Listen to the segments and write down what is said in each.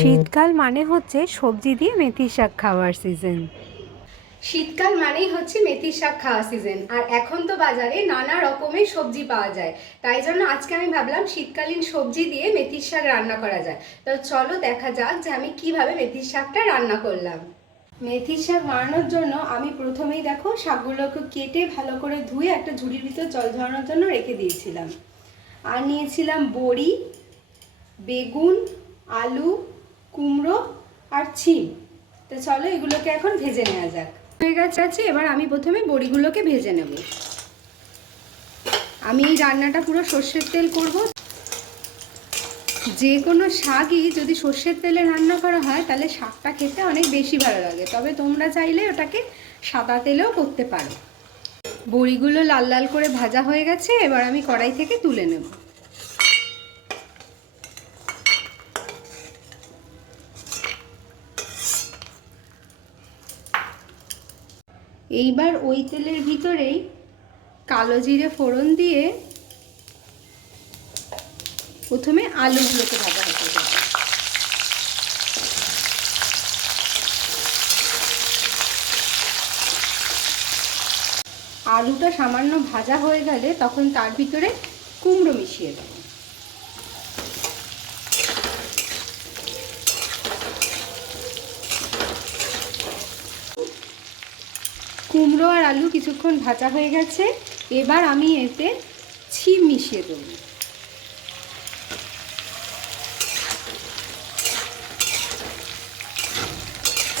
শীতকাল মানে হচ্ছে সবজি দিয়ে মেথি শাক খাওয়ার সিজন। শীতকাল মানেই হচ্ছে মেথির শাক খাওয়া সিজন। আর এখন তো বাজারে নানা রকমের সবজি পাওয়া যায়, তাই জন্য আজকে আমি ভাবলাম শীতকালীন সবজি দিয়ে মেথির শাক রান্না করা যায়। তো চলো দেখা যাক যে আমি কিভাবে মেথির শাকটা রান্না করলাম। মেথির শাক বানানোর জন্য আমি প্রথমেই দেখো শাকগুলোকে কেটে ভালো করে ধুয়ে একটা ঝুড়ির ভিতর জল ঝরানোর জন্য রেখে দিয়েছিলাম। আর নিয়েছিলাম বড়ি, বেগুন, আলু, কুমড়ো আর ছিম। তো চলো এগুলোকে এখন ভেজে নেওয়া যাক। হয়ে গেছে, এবার আমি প্রথমে বড়িগুলোকে ভেজে নেব। আমি এই রান্নাটা পুরো সর্ষের তেল করব। যে কোনো শাকই যদি সর্ষের তেলে রান্না করা হয় তাহলে শাকটা খেতে অনেক বেশি ভালো লাগে, তবে তোমরা চাইলে ওটাকে সাদা তেলেও করতে পারো। বড়িগুলো লাল লাল করে ভাজা হয়ে গেছে, এবার আমি কড়াই থেকে তুলে নেব। এইবার ওই তেলের ভিতরেই কালো জিরে ফোড়ন দিয়ে প্রথমে আলুগুলোকে ভাজা হতে দেব। আলুটা সামান্য ভাজা হয়ে গেলে তখন তার ভিতরে কুমড়ো মিশিয়ে দেব। কুমড়ো আর আলু কিছুক্ষণ ভাজা হয়ে গেছে, এবার আমি এতে ছিম মিশিয়ে দেব।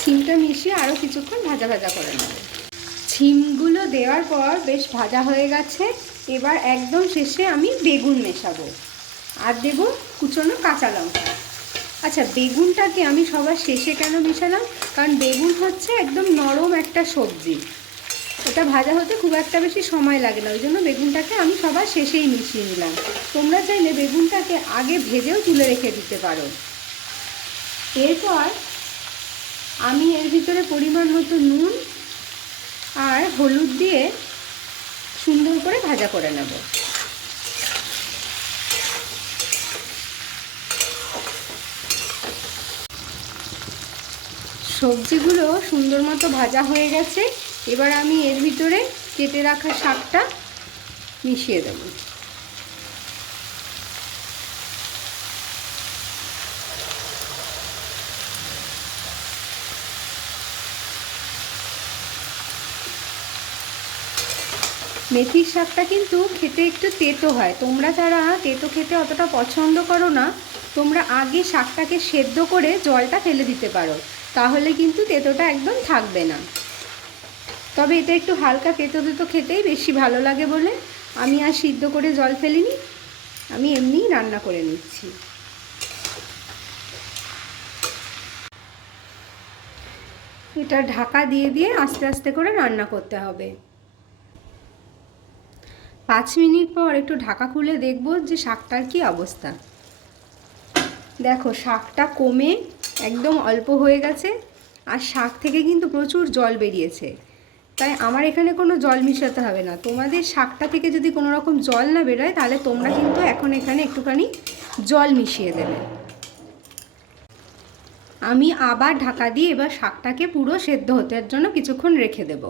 ছিমটা মিশিয়ে আরও কিছুক্ষণ ভাজা ভাজা করে নেব। ছিমগুলো দেওয়ার পর বেশ ভাজা হয়ে গেছে, এবার একদম শেষে আমি বেগুন মেশাবো আর দেব কুচনো কাঁচা লঙ্কা। আচ্ছা, বেগুনটাকে আমি সবার শেষে কেন মেশালাম? কারণ বেগুন হচ্ছে একদম নরম একটা সবজি, ওটা ভাজা হতে খুব একটা বেশি সময় লাগে না, ওই জন্য বেগুনটাকে আমি সবার শেষেই মিশিয়ে নিলাম। তোমরা চাইলে বেগুনটাকে আগে ভেজেও তুলে রেখে দিতে পারো। এরপর আমি এর ভিতরে পরিমাণ মতো নুন আর হলুদ দিয়ে সুন্দর করে ভাজা করে নেব। সবজিগুলো সুন্দর মতো ভাজা হয়ে গেছে, এবার আমি এর ভিতরে কেটে রাখা শাকটা মিশিয়ে দেব। মেথির শাকটা কিন্তু খেতে একটু তেতো হয়, তোমরা যারা তেতো খেতে অতটা পছন্দ করো না তোমরা আগে শাকটাকে সেদ্ধ করে জলটা ফেলে দিতে পারো, তাহলে কিন্তু তেতোটা একদম থাকবে না। তবে এটা একটু হালকা তেতো তেতো খেতেই বেশি ভালো লাগে বলে আমি আর সিদ্ধ করে জল ফেলিনি, আমি এমনিই রান্না করে নিচ্ছি। এটা ঢাকা দিয়ে দিয়ে আস্তে আস্তে করে রান্না করতে হবে। 5 মিনিট পর একটু ঢাকা খুলে দেখব যে শাকটার কি অবস্থা। দেখো শাকটা কমে একদম অল্প হয়ে গেছে, আর শাক থেকে কিন্তু প্রচুর জল বেরিয়েছে, তাই আমার এখানে কোনো জল মিশাতে হবে না। তোমাদের শাকটা থেকে যদি কোনো রকম জল না বেরোয় তাহলে তোমরা কিন্তু এখন এখানে একটুখানি জল মিশিয়ে দেবে। আমি আবার ঢাকা দিয়ে এবার শাকটাকে পুরো সেদ্ধ হতে জন্য কিছুক্ষণ রেখে দেব।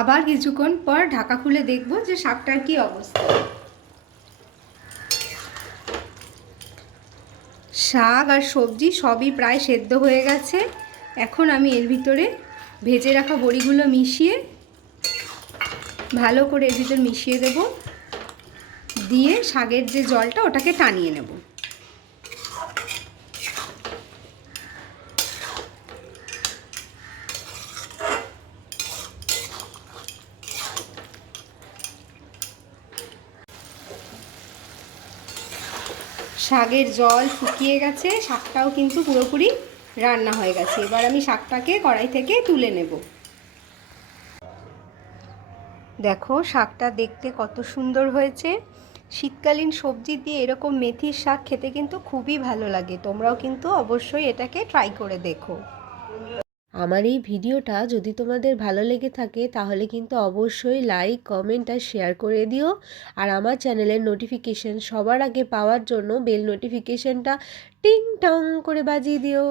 আবার কিছুক্ষণ পর ঢাকা খুলে দেখব যে শাকটার কি অবস্থা। শাক আর সবজি সবই প্রায় সেদ্ধ হয়ে গেছে, এখন আমি এর ভিতরে ভেজে রাখা বড়িগুলো মিশিয়ে ভালো করে এর ভিতর মিশিয়ে দেব, দিয়ে শাকের যে জলটা ওটাকে টানিয়ে নেব। শাকের জল শুকিয়ে গেছে, শাকটাও কিন্তু পুরোপুরি রান্না হয়ে গেছে, এবার আমি শাকটাকে কড়াই থেকে তুলে নেব। দেখো শাকটা দেখতে কত সুন্দর হয়েছে। শীতকালীন সবজি দিয়ে এরকম মেথির শাক খেতে কিন্তু খুবই ভালো লাগে, তোমরাও কিন্তু অবশ্যই এটাকে ট্রাই করে দেখো। আমার এই ভিডিওটা যদি তোমাদের ভালো লেগে থাকে তাহলে কিন্তু অবশ্যই লাইক, কমেন্ট আর শেয়ার করে দিও। আর আমার চ্যানেলের নোটিফিকেশন সবার আগে পাওয়ার জন্য বেল নোটিফিকেশনটা টিং টং করে বাজিয়ে দিও।